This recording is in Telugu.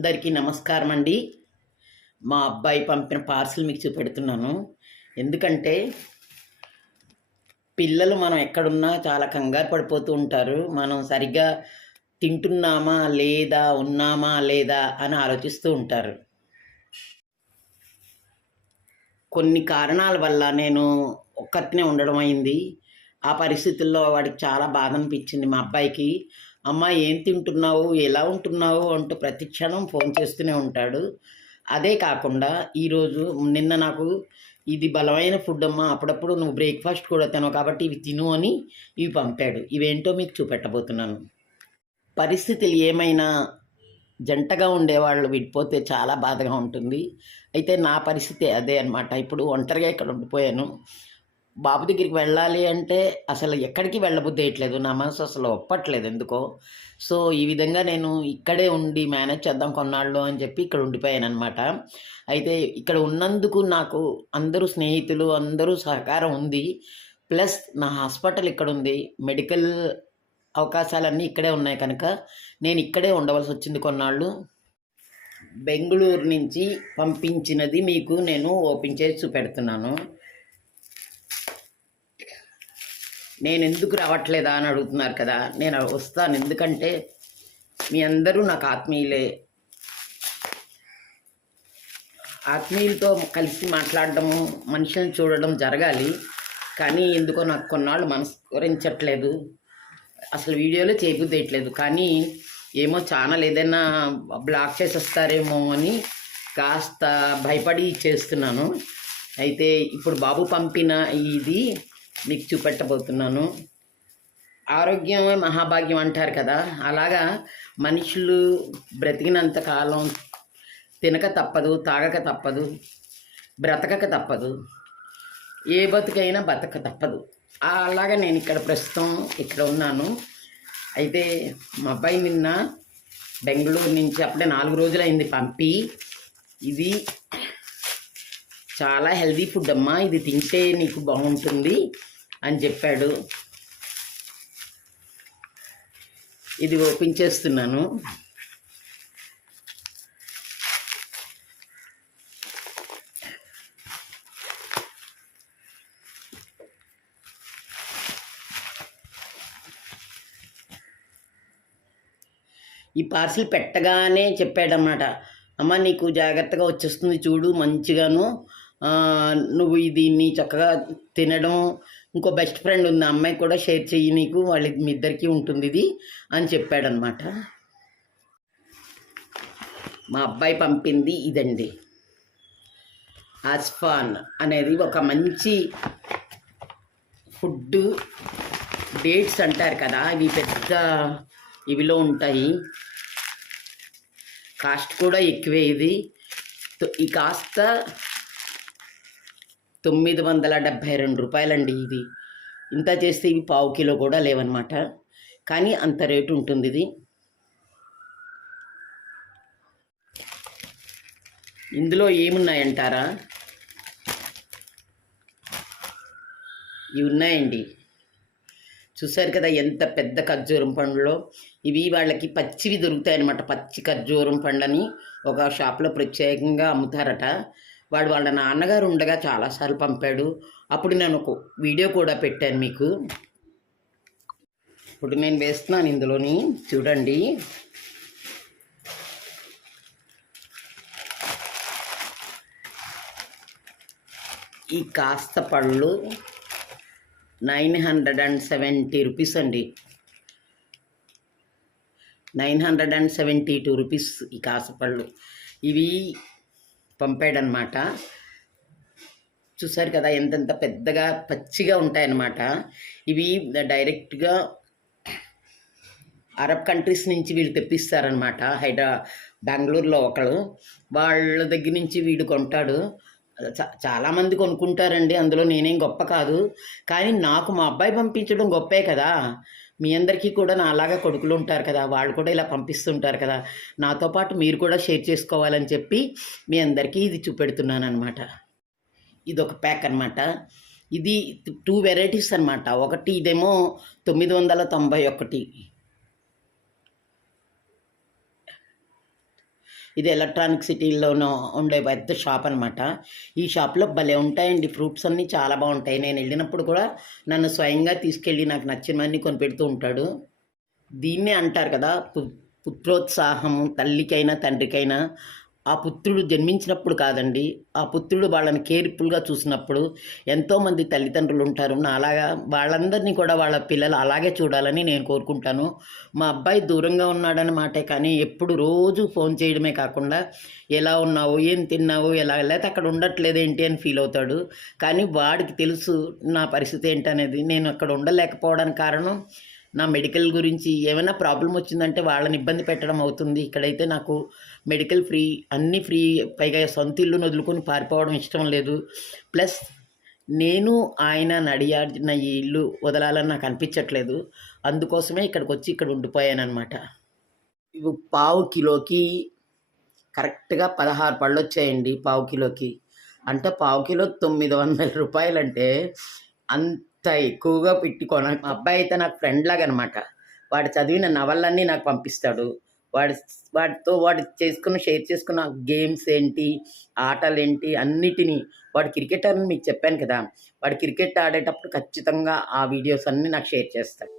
అందరికీ నమస్కారం అండి. మా అబ్బాయి పంపిన పార్సిల్ మీకు చూపెడుతున్నాను. ఎందుకంటే పిల్లలు మనం ఎక్కడున్నా చాలా కంగారు పడిపోతూ ఉంటారు. మనం సరిగ్గా తింటున్నామా లేదా, ఉన్నామా లేదా అని ఆలోచిస్తూ ఉంటారు. కొన్ని కారణాల వల్ల నేను ఒక్కతినే ఉండడం అయింది. ఆ పరిస్థితుల్లో వాడికి చాలా బాధ అనిపించింది మా అబ్బాయికి. అమ్మ ఏం తింటున్నావు, ఎలా ఉంటున్నావు అంటూ ప్రతి క్షణం ఫోన్ చేస్తూనే ఉంటాడు. అదే కాకుండా నిన్న నాకు ఇది బలమైన ఫుడ్ అమ్మా, అప్పుడప్పుడు నువ్వు బ్రేక్ఫాస్ట్ కూడా తినవు కాబట్టి ఇవి తిను అని ఇవి పంపాడు. ఇవేంటో మీకు చూపెట్టబోతున్నాను. పరిస్థితులు ఏమైనా జంటగా ఉండేవాళ్ళు విడిపోతే చాలా బాధగా ఉంటుంది. అయితే నా పరిస్థితి అదే అనమాట. ఇప్పుడు ఒంటరిగా ఇక్కడ ఉండిపోయాను. బాబు దగ్గరికి వెళ్ళాలి అంటే అసలు ఎక్కడికి వెళ్ళబుద్ధి వేయట్లేదు. నా మనసు అసలు ఒప్పట్లేదు ఎందుకో. సో ఈ విధంగా నేను ఇక్కడే ఉండి మేనేజ్ చేద్దాం కొన్నాళ్ళు అని చెప్పి ఇక్కడ ఉండిపోయానమాట. అయితే ఇక్కడ ఉన్నందుకు నాకు అందరూ స్నేహితులు అందరూ సహకారం ఉంది. ప్లస్ నా హాస్పిటల్ ఇక్కడ ఉంది. మెడికల్ అవకాశాలన్నీ ఇక్కడే ఉన్నాయి కనుక నేను ఇక్కడే ఉండవలసి వచ్చింది కొన్నాళ్ళు. బెంగళూరు నుంచి పంపించినది మీకు నేను ఓపెన్ చేసి చూపెడుతున్నాను. నేను ఎందుకు రావట్లేదా అని అడుగుతున్నారు కదా. నేను వస్తాను, ఎందుకంటే మీ అందరూ నాకు ఆత్మీయులే. ఆత్మీయులతో కలిసి మాట్లాడడము, మనుషులను చూడడం జరగాలి. కానీ ఎందుకో నాకు కొన్నాళ్ళు మనస్కరించట్లేదు. అసలు వీడియోలో చేయబుద్దేయట్లేదు. కానీ ఏమో ఛానల్ ఏదైనా బ్లాక్ చేసేస్తారేమో అని కాస్త భయపడి చేస్తున్నాను. అయితే ఇప్పుడు బాబు పంపిన ఇది మీకు చూపెట్టబోతున్నాను. ఆరోగ్యమే మహాభాగ్యం అంటారు కదా, అలాగా మనుషులు బ్రతికినంత కాలం తినక తప్పదు, తాగక తప్పదు, బ్రతకక తప్పదు, ఏ బతుకైనా బతక తప్పదు. అలాగా నేను ప్రస్తుతం ఇక్కడ ఉన్నాను. అయితే మా అబ్బాయి నిన్న బెంగళూరు నుంచి అప్పుడే 4 రోజులైంది పంపి. ఇది చాలా హెల్దీ ఫుడ్ అమ్మా, ఇది తింటే నీకు బాగుంటుంది అని చెప్పాడు. ఇది ఓపెన్ చేస్తున్నాను. ఈ పార్సిల్ పెట్టగానే చెప్పాడన్నమాట, అమ్మ నీకు జాగ్రత్తగా వచ్చేస్తుంది చూడు, మంచిగాను నువ్వు దీన్ని చక్కగా తినడం, ఇంకో బెస్ట్ ఫ్రెండ్ ఉంది ఆ అమ్మాయి కూడా షేర్ చెయ్యి, నీకు మీ ఇద్దరికీ ఉంటుంది ఇది అని చెప్పాడనమాట. మా అబ్బాయి పంపింది ఇదండి. ఆస్ఫాన్ అనేది ఒక మంచి ఫుడ్. డేట్స్ అంటారు కదా, ఇవి పెద్ద ఇవిలో ఉంటాయి. కాస్ట్ కూడా ఎక్కువే. ఇది ఈ కాస్త 972 రూపాయలండి. ఇది ఇంత చేస్తే ఇవి పావు కిలో కూడా లేవన్నమాట. కానీ అంత రేటు ఉంటుంది ఇది. ఇందులో ఏమున్నాయంటారా, ఇవి ఉన్నాయండి. చూసారు కదా ఎంత పెద్ద ఖర్జూరం పండులో. ఇవి వాళ్ళకి పచ్చివి దొరుకుతాయన్నమాట. పచ్చి ఖర్జూరం పండ్లని ఒక షాప్లో ప్రత్యేకంగా అమ్ముతారట. వాళ్ళ నాన్నగారు ఉండగా చాలాసార్లు పంపాడు. అప్పుడు నేను ఒక వీడియో కూడా పెట్టాను మీకు. ఇప్పుడు నేను వేస్తున్నాను ఇందులోని, చూడండి. ఈ కాస్త పళ్ళు 970 రూపీస్ అండి. 972 రూపీస్ ఈ కాసపళ్ళు. ఇవి పంపాడనమాట. చూసారు కదా ఎంతెంత పెద్దగా పచ్చిగా ఉంటాయన్నమాట. ఇవి డైరెక్ట్గా అరబ్ కంట్రీస్ నుంచి వీళ్ళు తెప్పిస్తారనమాట. బెంగళూరులో ఒకళ్ళు, వాళ్ళ దగ్గర నుంచి వీడు కొంటాడు. చాలామంది కొనుక్కుంటారండి, అందులో నేనేం గొప్ప కాదు. కానీ నాకు మా అబ్బాయి పంపించడం గొప్పే కదా. మీ అందరికీ కూడా నా అలాగా కొడుకులు ఉంటారు కదా, వాళ్ళు కూడా ఇలా పంపిస్తుంటారు కదా. నాతో పాటు మీరు కూడా షేర్ చేసుకోవాలని చెప్పి మీ అందరికీ ఇది చూపెడుతున్నాను అనమాట. ఇది ఒక ప్యాక్ అనమాట. ఇది 2 వెరైటీస్ అనమాట. ఒకటి ఇదేమో 991, ఇది ఎలక్ట్రానిక్ సిటీలోనూ ఉండే పెద్ద షాప్ అనమాట. ఈ షాప్‌లో భలే ఉంటాయండి. ఫ్రూట్స్ అన్నీ చాలా బావుంటాయి. నేను వెళ్ళినప్పుడు కూడా నన్ను స్వయంగా తీసుకెళ్ళి నాకు నచ్చినవన్నీ కొనిపెడుతూ ఉంటాడు. దీన్నే అంటారు కదా! పుత్రోత్సాహము తల్లికైనా, తండ్రికైనా ఆ పుత్రుడు జన్మించినప్పుడు కాదండి. ఆ పుత్రుడు వాళ్ళని కేర్‌ఫుల్‌గా చూసినప్పుడు ఎంతోమంది తల్లిదండ్రులు ఉంటారు. నాలాగా వాళ్ళందరినీ కూడా వాళ్ళ పిల్లలు అలాగే చూడాలని నేను కోరుకుంటాను. మా అబ్బాయి దూరంగా ఉన్నాడని మాటే కానీ ఎప్పుడు రోజు ఫోన్ చేయడమే కాకుండా, ఎలా ఉన్నావు? ఏం తిన్నావు? ఎలా లేతే అక్కడ ఉండట్లేదేంటి అని ఫీల్ అవుతాడు. కానీ వాడికి తెలుసు నా పరిస్థితి ఏంటనేది. నేను అక్కడ ఉండలేకపోవడానికి కారణం నా మెడికల్ గురించి ఏమైనా ప్రాబ్లమ్ వచ్చిందంటే వాళ్ళని ఇబ్బంది పెట్టడం అవుతుంది. ఇక్కడైతే నాకు మెడికల్ ఫ్రీ, అన్నీ ఫ్రీ. పైగా సొంత ఇల్లుని వదులుకొని పారిపోవడం ఇష్టం లేదు. ప్లస్ నేను ఆయన నడియాడిన ఈ ఇల్లు వదలాలని నాకు అనిపించట్లేదు. అందుకోసమే ఇక్కడికొచ్చి ఇక్కడ ఉండిపోయాననమాట. ఇవి పావు కిలోకి కరెక్ట్‌గా 16 పళ్ళొచ్చాయండి పావు కిలోకి. అంటే పావు కిలో రూ. 900 అంత ఎక్కువగా పెట్టి మా అబ్బాయి అయితే నాకు ఫ్రెండ్ లాగనమాట. వాడు చదివిన నవలన్నీ నాకు పంపిస్తాడు. వాడు షేర్ చేసుకున్న గేమ్స్ ఏంటి, ఆటలేంటి అన్నిటిని వాడు క్రికెటర్ అని మీకు చెప్పాను కదా! వాడు క్రికెట్ ఆడేటప్పుడు ఖచ్చితంగా ఆ వీడియోస్ అన్నీ నాకు షేర్ చేస్తాడు.